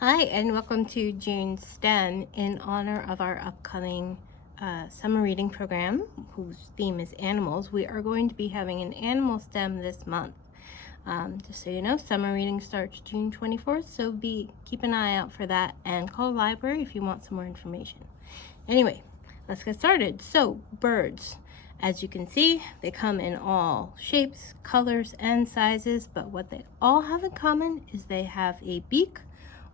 Hi, and welcome to June STEM in honor of our upcoming summer reading program, whose theme is animals. We are going to be having an animal STEM this month. Just so you know, summer reading starts June 24th, so keep an eye out for that and call the library if you want some more information. Anyway, let's get started. So, birds. As you can see, they come in all shapes, colors, and sizes, but what they all have in common is they have a beak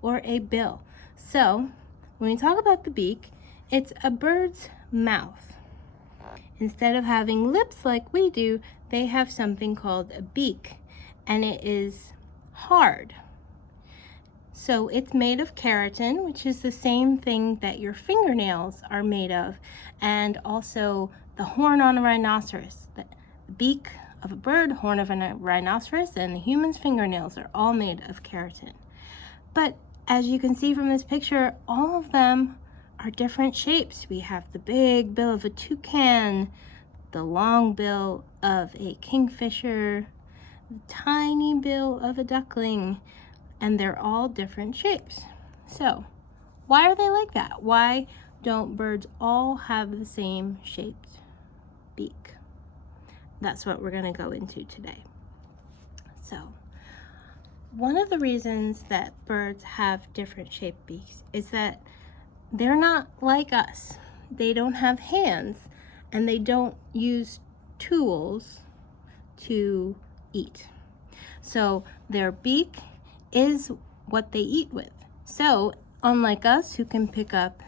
or a bill. So, when we talk about the beak, it's a bird's mouth. Instead of having lips like we do, they have something called a beak, and it is hard. So it's made of keratin, which is the same thing that your fingernails are made of, and also the horn on a rhinoceros. The beak of a bird, horn of a rhinoceros, and the human's fingernails are all made of keratin. But as you can see from this picture, all of them are different shapes. We have the big bill of a toucan, the long bill of a kingfisher, the tiny bill of a duckling, and they're all different shapes. So, why are they like that? Why don't birds all have the same shaped beak? That's what we're going to go into today. So, one of the reasons that birds have different shaped beaks is that they're not like us. They don't have hands, and they don't use tools to eat. So their beak is what they eat with. So unlike us, who can pick up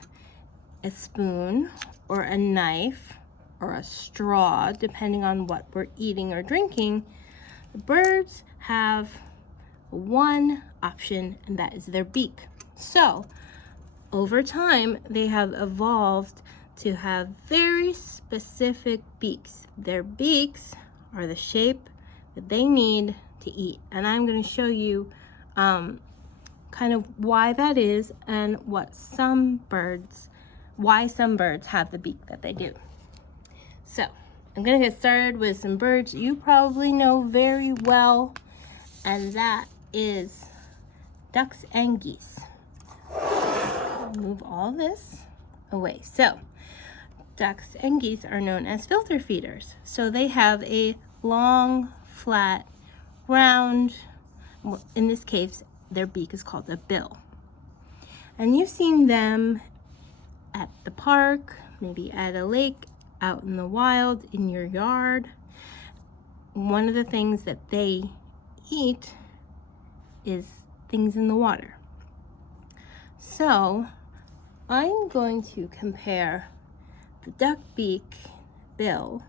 a spoon or a knife or a straw, depending on what we're eating or drinking, the birds have one option, and that is their beak. So over time, they have evolved to have very specific beaks. Their beaks are the shape that they need to eat. And I'm going to show you kind of why that is and why some birds have the beak that they do. So I'm going to get started with some birds you probably know very well, and that is ducks and geese. Move all this away. So ducks and geese are known as filter feeders. So they have a long, flat, round, in this case, their beak is called a bill. And you've seen them at the park, maybe at a lake, out in the wild, in your yard. One of the things that they eat is things in the water. So I'm going to compare the duck beak bill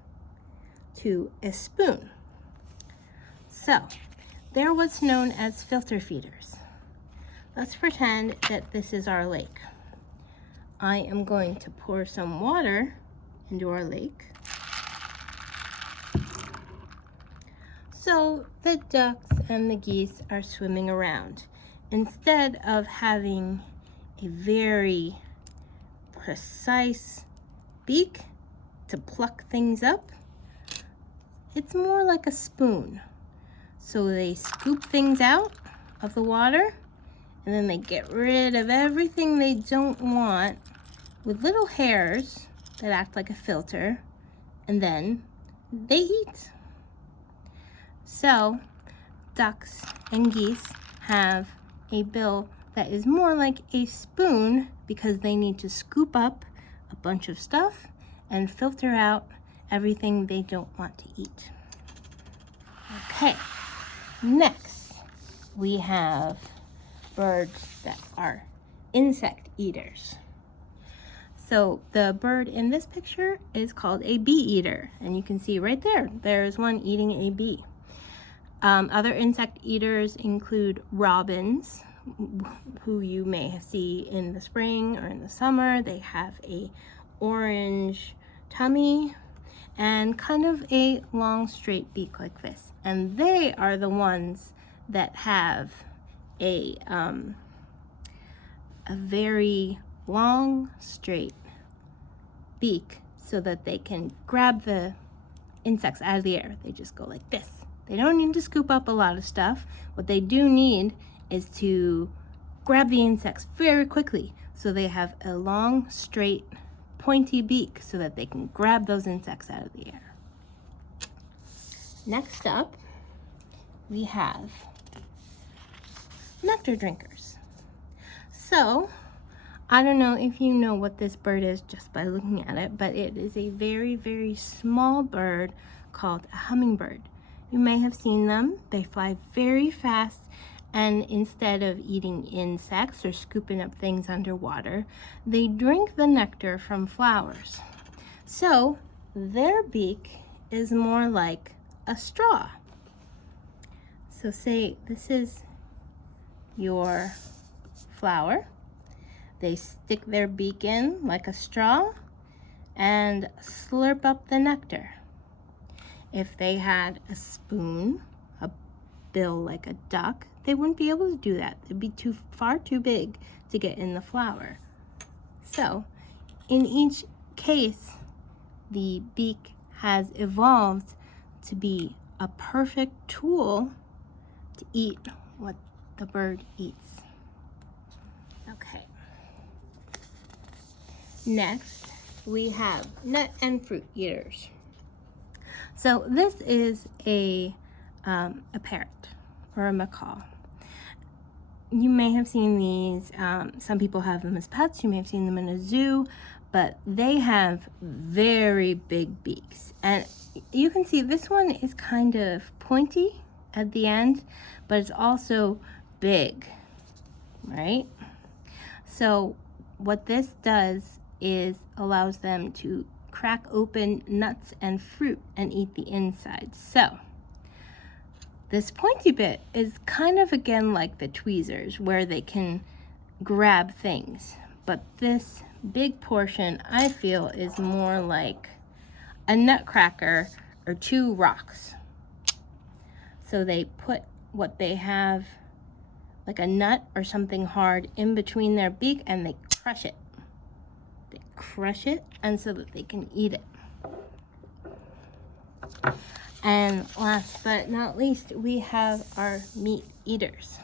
to a spoon. So they're what's known as filter feeders. Let's pretend that this is our lake. I am going to pour some water into our lake. So the ducks and the geese are swimming around. Instead of having a very precise beak to pluck things up, it's more like a spoon. So they scoop things out of the water, and then they get rid of everything they don't want with little hairs that act like a filter, and then they eat. So ducks and geese have a bill that is more like a spoon because they need to scoop up a bunch of stuff and filter out everything they don't want to eat. Okay, next we have birds that are insect eaters. So the bird in this picture is called a bee eater, and you can see right there, there's one eating a bee. Other insect eaters include robins, who you may see in the spring or in the summer. They have a orange tummy and kind of a long straight beak like this. And they are the ones that have a very long straight beak so that they can grab the insects out of the air. They just go like this. They don't need to scoop up a lot of stuff. What they do need is to grab the insects very quickly. So they have a long, straight, pointy beak so that they can grab those insects out of the air. Next up, we have nectar drinkers. So, I don't know if you know what this bird is just by looking at it, but it is a very, very small bird called a hummingbird. You may have seen them. They fly very fast, and instead of eating insects or scooping up things underwater, they drink the nectar from flowers. So their beak is more like a straw. So say this is your flower. They stick their beak in like a straw and slurp up the nectar. If they had a spoon, a bill like a duck, they wouldn't be able to do that. They'd be far too big to get in the flower. So, in each case, the beak has evolved to be a perfect tool to eat what the bird eats. Okay. Next, we have nut and fruit eaters. So this is a parrot or a macaw. You may have seen these, some people have them as pets, you may have seen them in a zoo, but they have very big beaks. And you can see this one is kind of pointy at the end, but it's also big, right? So what this does is allows them to crack open nuts and fruit and eat the inside. So this pointy bit is kind of again like the tweezers where they can grab things, but this big portion I feel is more like a nutcracker or two rocks. So they put what they have like a nut or something hard in between their beak and they crush it. They crush it and so that they can eat it. And last but not least, we have our meat eaters.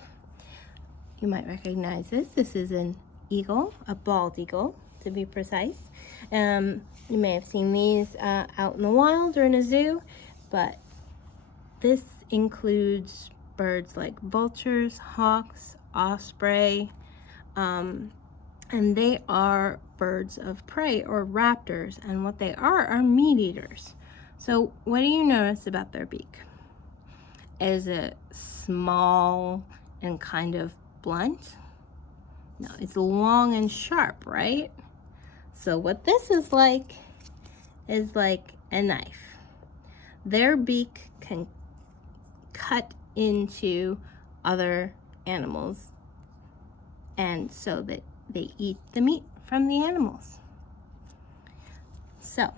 You might recognize this. This is an eagle, a bald eagle to be precise. You may have seen these out in the wild or in a zoo, but this includes birds like vultures, hawks, osprey, and they are birds of prey or raptors, and what they are meat eaters. So what do you notice about their beak? Is it small and kind of blunt? No, it's long and sharp, right? So what this is like a knife. Their beak can cut into other animals, and so that they eat the meat from the animals. So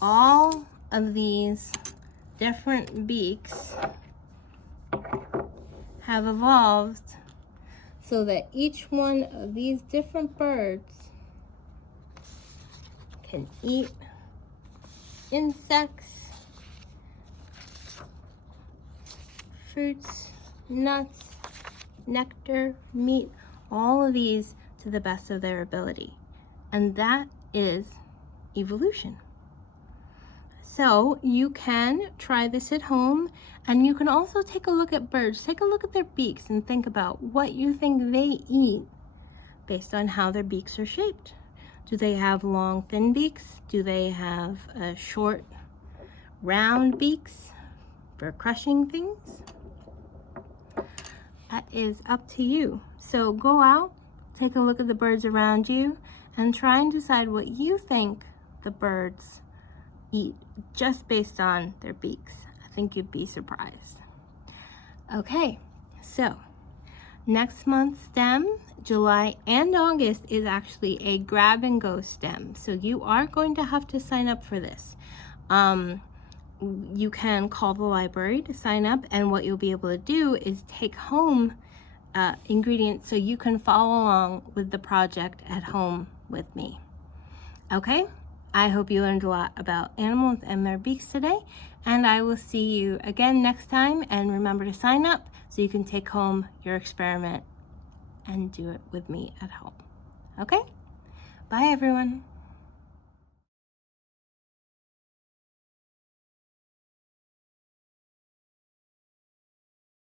all of these different beaks have evolved so that each one of these different birds can eat insects, fruits, nuts, nectar, meat, all of these to the best of their ability. And that is evolution. So you can try this at home, and you can also take a look at birds. Take a look at their beaks and think about what you think they eat based on how their beaks are shaped. Do they have long, thin beaks? Do they have short, round beaks for crushing things? That is up to you. So go out, take a look at the birds around you, and try and decide what you think the birds eat just based on their beaks. I think you'd be surprised. Okay, so next month's STEM, July and August, is actually a grab and go STEM. So you are going to have to sign up for this. You can call the library to sign up, and what you'll be able to do is take home ingredients so you can follow along with the project at home with me. Okay? I hope you learned a lot about animals and their beaks today, and I will see you again next time. And remember to sign up so you can take home your experiment and do it with me at home. Okay? Bye, everyone.